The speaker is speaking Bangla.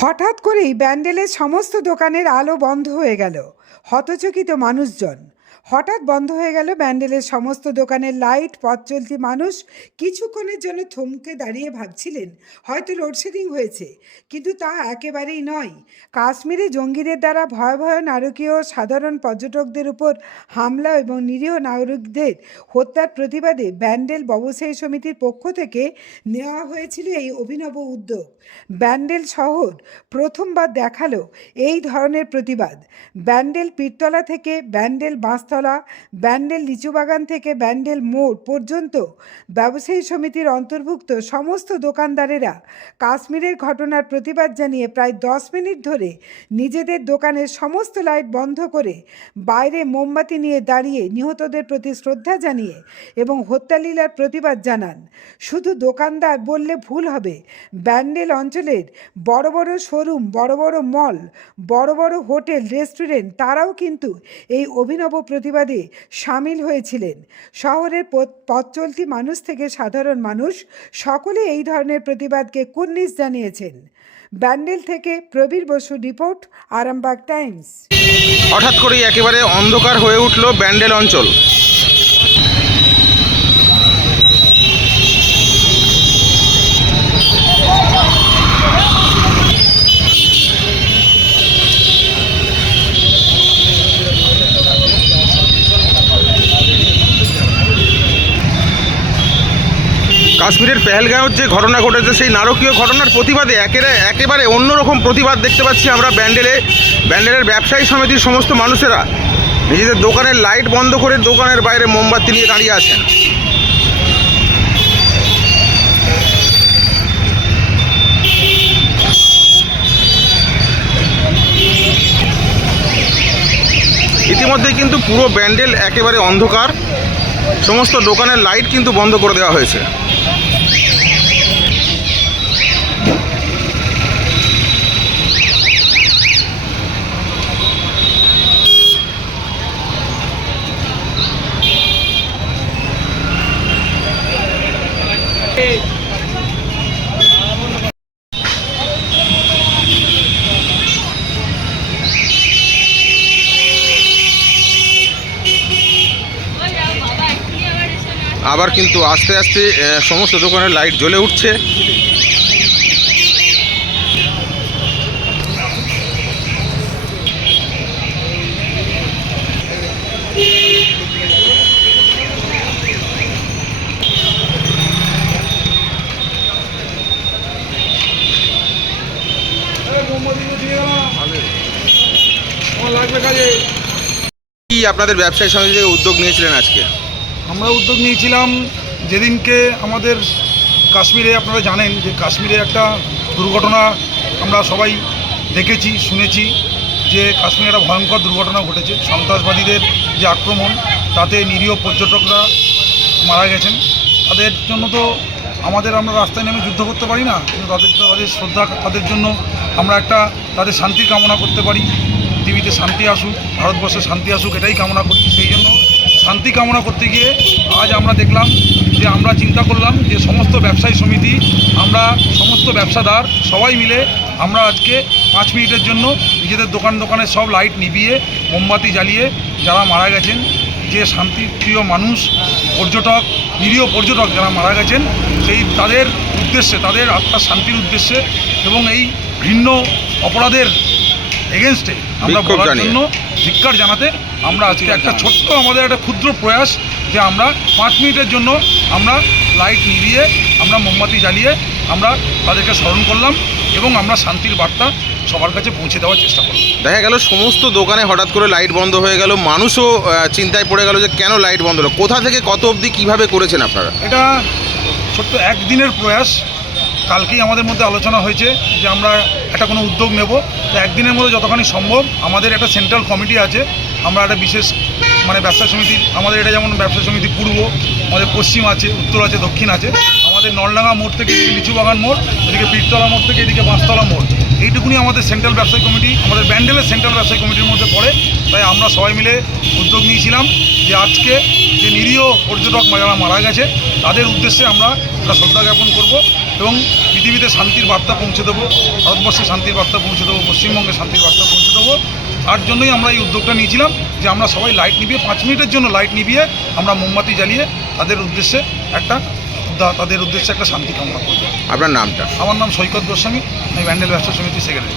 হঠাৎ করেই ব্যান্ডেলের সমস্ত দোকানের আলো বন্ধ হয়ে গেল। হতচকিত মানুষজন। হঠাৎ বন্ধ হয়ে গেল ব্যান্ডেলের সমস্ত দোকানের লাইট পথ চলতি মানুষ কিছুক্ষণের জন্য থমকে দাঁড়িয়ে ভাবছিলেন, হয়তো লোডশেডিং হয়েছে। কিন্তু তা একেবারেই নয়। কাশ্মীরে জঙ্গিদের দ্বারা ভয়াবহ নারকীয় সাধারণ পর্যটকদের উপর হামলা এবং নিরীহ নাগরিকদের হত্যার প্রতিবাদে ব্যান্ডেল ব্যবসায়ী সমিতির পক্ষ থেকে নেওয়া হয়েছিল এই অভিনব উদ্যোগ। ব্যান্ডেল শহর প্রথমবার দেখাল এই ধরনের প্রতিবাদ। ব্যান্ডেল পীরতলা থেকে ব্যান্ডেল বাঁশতলা ব্যান্ডেল লিচু বাগান থেকে ব্যান্ডেল মোড় পর্যন্ত ব্যবসায়ী সমিতির অন্তর্ভুক্ত সমস্ত দোকানদারেরা কাশ্মীরের ঘটনার প্রতিবাদ জানিয়ে প্রায় দশ মিনিট ধরে নিজেদের দোকানের সমস্ত লাইট বন্ধ করে বাইরে মোমবাতি নিয়ে দাঁড়িয়ে নিহতদের প্রতি শ্রদ্ধা জানিয়ে এবং হত্যালীলার প্রতিবাদ জানান। শুধু দোকানদার বললে ভুল হবে। ব্যান্ডেল অঞ্চলের বড় বড় শোরুম, বড় বড় মল, বড় বড় হোটেল, রেস্টুরেন্ট তারাও কিন্তু এই অভিনব প্রতিবাদে সামিল হয়েছিলেন। শহরের পথ- চলতি মানুষ থেকে সাধারণ মানুষ সকলে এই ধরনের প্রতিবাদকে কুর্নিশ জানিয়েছেন। ব্যান্ডেল থেকে প্রবীর বসু রিপোর্ট, আরামবাগ টাইমস। হঠাৎ করেই একেবারে অন্ধকার হয়ে উঠল ব্যান্ডেল অঞ্চল। কাশ্মীরের পেহেলগাঁওর যে ঘটনা ঘটেছে, সেই নারকীয় ঘটনার প্রতিবাদে একেবারে একেবারে অন্যরকম প্রতিবাদ দেখতে পাচ্ছি আমরা ব্যান্ডেলে। ব্যান্ডেলের ব্যবসায়ী সমিতির সমস্ত মানুষেরা নিজেদের দোকানের লাইট বন্ধ করে দোকানের বাইরে মোমবাতি নিয়ে দাঁড়িয়ে আছেন। ইতিমধ্যেই কিন্তু পুরো ব্যান্ডেল একেবারে অন্ধকার। সমস্ত দোকানের লাইট কিন্তু বন্ধ করে দেওয়া হয়েছে। আবার কিন্তু আস্তে আস্তে সমস্ত দোকানের লাইট জ্বলে উঠছে। কি আপনাদের ব্যবসায়ী সঙ্গে উদ্যোগ নিয়েছিলেন আজকে? আমরা উদ্যোগ নিয়েছিলাম যেদিনকে আমাদের কাশ্মীরে, আপনারা জানেন যে কাশ্মীরে একটা দুর্ঘটনা আমরা সবাই দেখেছি, শুনেছি যে কাশ্মীরে একটা ভয়ঙ্কর দুর্ঘটনা ঘটেছে। সন্ত্রাসবাদীদের যে আক্রমণ, তাতে নিরীহ পর্যটকরা মারা গেছেন। তাদের জন্য তো আমাদের আমরা রাস্তায় নেমে যুদ্ধ করতে পারি না, কিন্তু তাদের তাদের শ্রদ্ধা, তাদের জন্য আমরা একটা তাদের শান্তির কামনা করতে পারি। পৃথিবীতে শান্তি আসুক, ভারতবর্ষে শান্তি আসুক, এটাই কামনা করি। সেই জন্য শান্তি কামনা করতে গিয়ে আজ আমরা দেখলাম যে আমরা চিন্তা করলাম যে সমস্ত ব্যবসায়ী সমিতি, আমরা সমস্ত ব্যবসাদার সবাই মিলে আমরা আজকে পাঁচ মিনিটের জন্য নিজেদের দোকান দোকানে সব লাইট নিভিয়ে, মোমবাতি জ্বালিয়ে যারা মারা গেছেন, যে শান্তিপ্রিয় মানুষ, পর্যটক, নিরীহ পর্যটক যারা মারা গেছেন, সেই তাদের উদ্দেশ্যে, তাদের আত্মার শান্তির উদ্দেশ্যে এবং এই ঘৃণ্য অপরাধের এগেনস্টে আমরা বলার জানিয়ে। জন্য ধিক্কার জানাতে আমরা আজকে একটা ছোট্ট আমাদের একটা ক্ষুদ্র প্রয়াস যে আমরা পাঁচ মিনিটের জন্য আমরা লাইট নিভিয়ে আমরা মোমবাতি জ্বালিয়ে আমরা তাদেরকে স্মরণ করলাম এবং আমরা শান্তির বার্তা সবার কাছে পৌঁছে দেওয়ার চেষ্টা করলাম। দেখা গেল সমস্ত দোকানে হঠাৎ করে লাইট বন্ধ হয়ে গেল মানুষও চিন্তায় পড়ে গেল যে কেন লাইট বন্ধ হলো কোথা থেকে কত অবধি কীভাবে করেছেন আপনারা? এটা ছোট্ট একদিনের প্রয়াস কালকেই আমাদের মধ্যে আলোচনা হয়েছে যে আমরা একটা কোনো উদ্যোগ নেব। তো একদিনের মধ্যে যতখানি সম্ভব আমাদের একটা সেন্ট্রাল কমিটি আছে। আমরা একটা বিশেষ মানে ব্যবসা সমিতি আমাদের এটা যেমন ব্যবসা সমিতি পূর্ব, আমাদের পশ্চিম আছে, উত্তর আছে, দক্ষিণ আছে। আমাদের নলডাঙ্গা মোড় থেকে এদিকে লিচুবাগান মোড়, এদিকে পীরতলা মোড় থেকে এদিকে বাঁশতলা মোড়। এইটুকুনি আমাদের সেন্ট্রাল ব্যবসায়ী কমিটি, আমাদের ব্যান্ডেলের সেন্ট্রাল ব্যবসায়ী কমিটির মধ্যে পড়ে। তাই আমরা সবাই মিলে উদ্যোগ নিয়েছিলাম যে আজকে যে নিরীহ পর্যটক যারা মারা গেছে, তাদের উদ্দেশ্যে আমরা একটা শ্রদ্ধা জ্ঞাপন করব এবং পৃথিবীতে শান্তির বার্তা পৌঁছে দেবো, ভারতবর্ষে শান্তির বার্তা পৌঁছে দেবো, পশ্চিমবঙ্গে শান্তির বার্তা পৌঁছে দেবো। তার জন্যই আমরা এই উদ্যোগটা নিয়েছিলাম যে আমরা সবাই লাইট নিবিয়ে পাঁচ মিনিটের জন্য লাইট নিবিয়ে আমরা মোমবাতি জ্বালিয়ে তাদের উদ্দেশ্যে একটা শ্রদ্ধা তাদের উদ্দেশ্যে একটা শান্তি কামনা করব। আপনার নামটা? আমার নাম সৈকত গোস্বামী আমি ব্যান্ডেল ব্যবসা সমিতি সেক্রেটারি